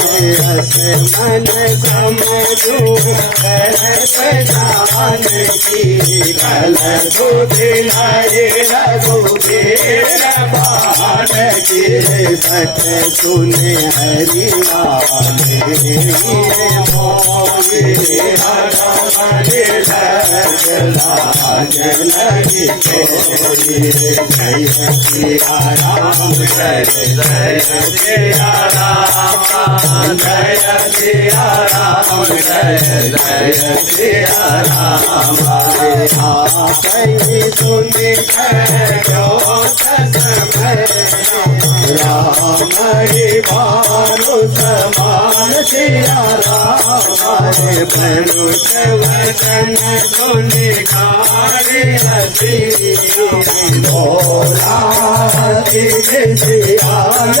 रस मन समझू करत जान की कल बुधिलाए रघुवीर बाण की सठ सुने हरिवाले मोगे हर मन लाज लगी कोई जय सिया राम जय जय सिया राम जय सिया राम जय जय सिया राम आपहि सुनि राम भानु समान सिया राम मनुष्य वचन सुनि हरि हसी भोला सिया